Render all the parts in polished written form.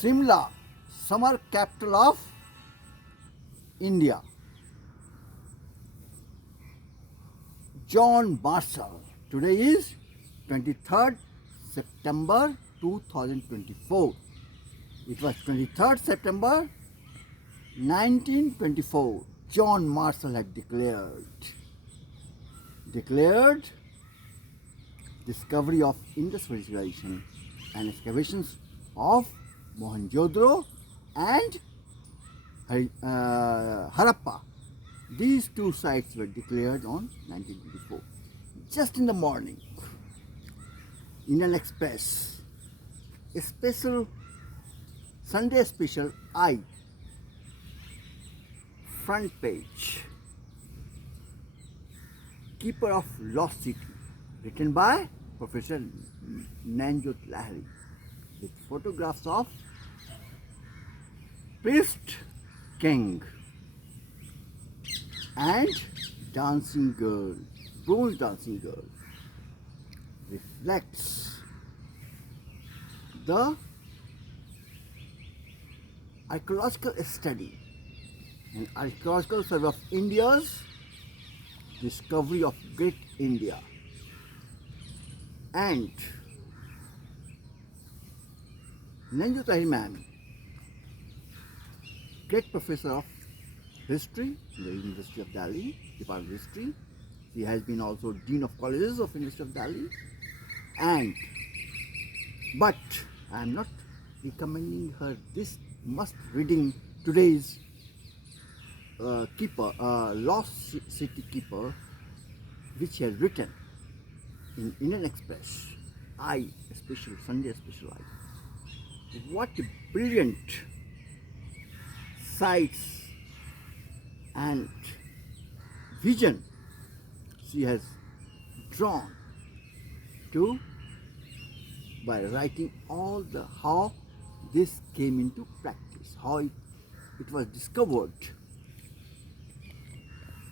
Simla, summer capital of India. John Marshall. Today is 23rd September 2024. It was 23rd September 1924. John Marshall had declared discovery of Indus civilization and excavations of Mohanjodaro and Harappa. These two sites were declared on 1924. Just in the morning, Indian Express, a special Sunday special front page, Keeper of Lost City, written by Professor Nanjot Lahiri, with photographs of priest king and dancing girl, bronze dancing girl, reflects the archaeological study and archaeological survey of India's discovery of Great India. And Nanjot Lahiri ma'am, great professor of history in the University of Delhi, Department of History. She has been also Dean of Colleges of University of Delhi. But I am not recommending her this must reading today's Lost City Keeper, which he has written in Indian Express, special Sunday special What brilliant sights and vision she has drawn to by writing all the how this came into practice, how it was discovered.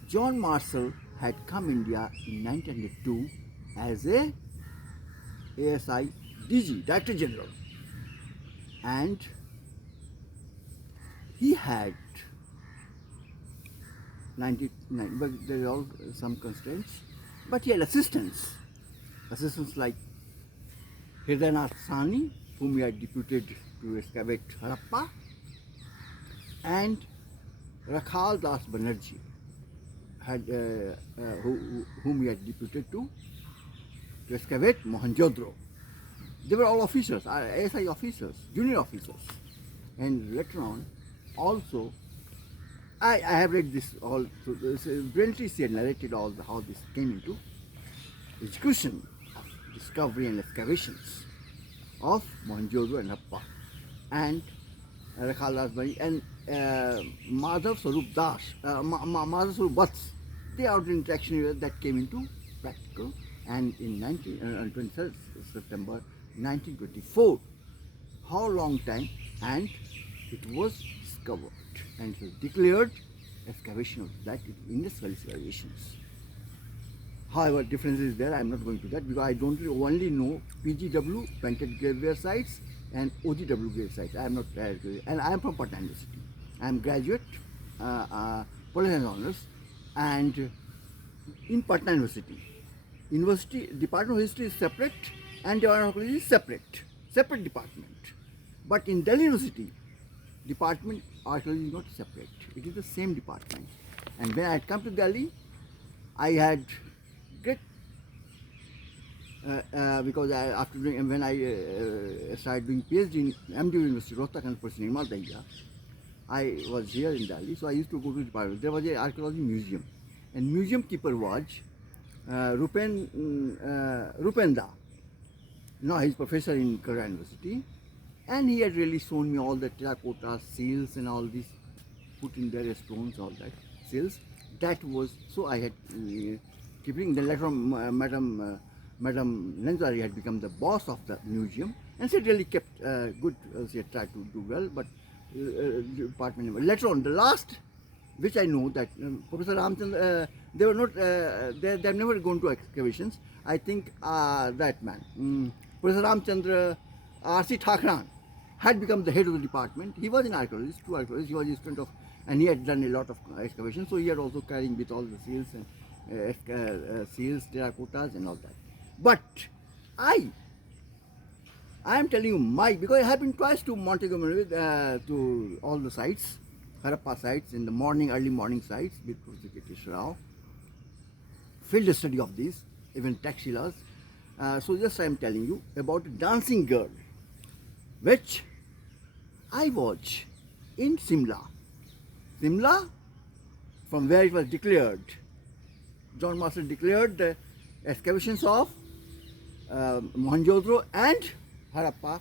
John Marshall had come India in 1902 as a ASI DG, Director General, and he had 99, but there are all some constraints, but he had assistants like Hridaynath Sani, whom he had deputed to excavate Harappa, and Rakhal Das Banerjee, whom he had deputed to excavate Mohenjo-daro. They were all officers, ASI officers, junior officers. And later on, also, I have read this all, so brilliantly she had narrated all how this came into execution of discovery and excavations of Mohenjo-daro and Harappa, and Rakhal Das Banerjee and Madhav Swarup Das, Madhav Swarup Vats. They are the interaction that came into practical, and in 23rd September 1924, how long time, and it was discovered and it was declared excavation of that in Indus Valley civilizations. However, difference is there. I am not going to that because I don't only know PGW, painted graveware sites, and OGW grave sites. I am not, and I am from Patna University. I am graduate, political honors, and in Patna University, Department of History is separate and Department of Archaeology is separate department. But in Delhi University, Department of Archaeology is not separate. It is the same department. And when I had come to Delhi, I had great because when I started doing PhD in MD University, Rohtak and Nirmal Dahiya, I was here in Delhi, so I used to go to the department. There was an archaeology museum, and museum keeper was Rupenda. Now he's professor in Kolkata University, and he had really shown me all the terracotta seals and all these put in there, stones, all that seals. That was so I had keeping. Then later on, Madam Nanjot Lahiri had become the boss of the museum, and she really kept good. She had tried to do well, but department. Later on, the last, which I know that Professor Ramchandra, they were not. They have never gone to excavations. I think that man, Professor Ramchandra, R.C. Thakran, had become the head of the department. He was an archaeologist, true archaeologist. He was a student of, and he had done a lot of excavation. So he had also carrying with all the seals and seals, terracottas, and all that. But I am telling you because I have been twice to Montgomery to all the sites, Harappa sites in the morning, early morning sites with Professor K.K. Rao. Field study of these, even taxilas. So just I am telling you about a dancing girl, which I watched in Simla. Simla, from where it was declared, John Master declared the excavations of Mohenjo-daro and Harappa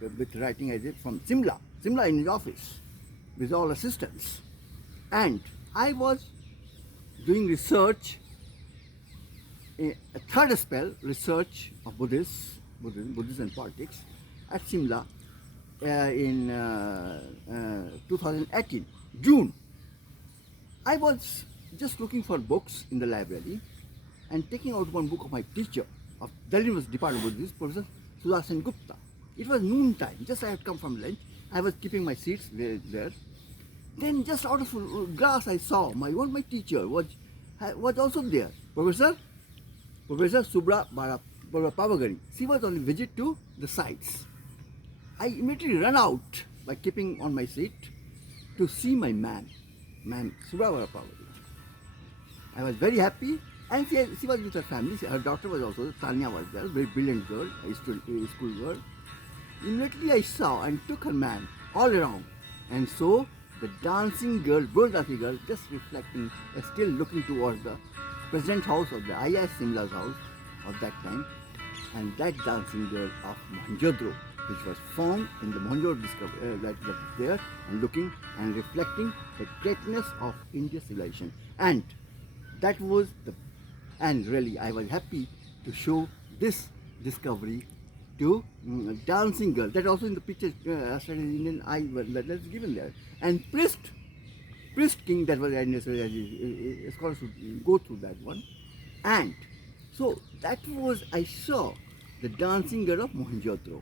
with writing as it from Simla in his office with all assistants. And I was doing research, a third spell research of Buddhism and politics at Simla in 2018, June. I was just looking for books in the library and taking out one book of my teacher of Delhi University Department of Buddhism, Professor Sudarshan Gupta. It was noon time, just I had come from lunch. I was keeping my seats there. Then just out of glass I saw my teacher was also there, Professor Subra Pavagari. She was on a visit to the sites. I immediately ran out by keeping on my seat to see my ma'am Subra Pavagari. I was very happy, and she was with her family. Her daughter was also, Tanya was there, very brilliant girl, a school girl. Immediately I saw and took her man all around, and so the dancing girl, gold dancing girl, just reflecting, still looking towards the present house of the IIS Simla's house of that time, and that dancing girl of Mohenjo-daro, which was found in the Mohenjo-daro discovery that is there, and looking and reflecting the greatness of Indian civilization. And that was and really I was happy to show this discovery to dancing girl. That also in the picture Indian eye that's given there. And priest king, that was necessary, scholars should go through that one. And so that was, I saw the dancing girl of Mohenjo-daro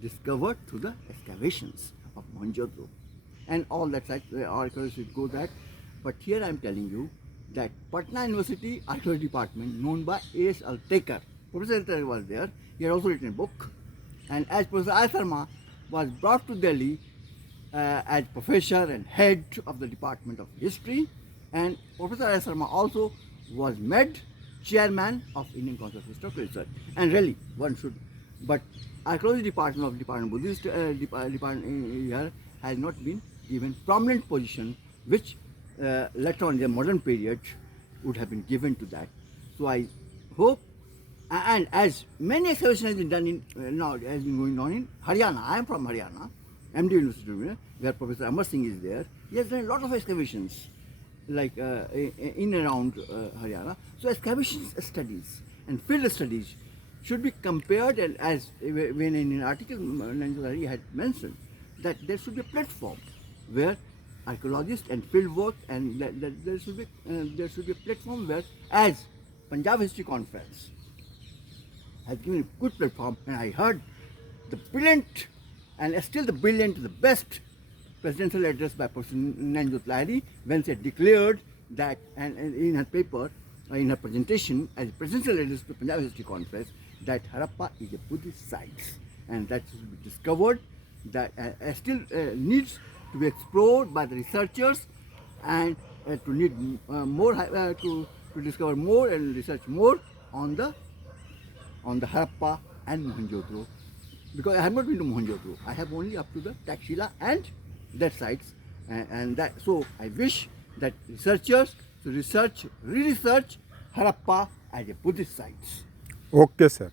discovered through the excavations of Mohenjo-daro. And all that site, archaeologists should go that. But here I am telling you that Patna University Archaeology Department, known by A.S. Altekar, Professor Altekar was there. He had also written a book. And as Professor I. Sharma was brought to Delhi as professor and head of the Department of History, and Professor I. Sharma also was made chairman of Indian Council of Historical Research. And really, one should, but Archaeology Department of Department of Buddhist department here has not been given prominent position, which later on in the modern period would have been given to that. So I hope, and as many excavations has been done in now has been going on in Haryana. I am from Haryana, MD University, where Professor Amar Singh is there. He has done a lot of excavations, like in and around Haryana. So excavation studies and field studies should be compared, and as when in an article Nanjari had mentioned that there should be a platform where archaeologists and field work, and there should be a platform where, as Punjab History Conference has given a good platform, and I heard the brilliant and still the best presidential address by Professor Nanjot Lahiri, when she declared that, and in her paper, in her presentation as presidential address to Punjab History Conference, that Harappa is a Buddhist site, and that should be discovered, that still needs to be explored by the researchers, and to need more to discover more and research more on the Harappa and Mohenjo-daro, because I have not been to Mohenjo-daro. I have only up to the Takshila and that sites, and that. So I wish that researchers to re-research Harappa as a Buddhist site. Okay, sir.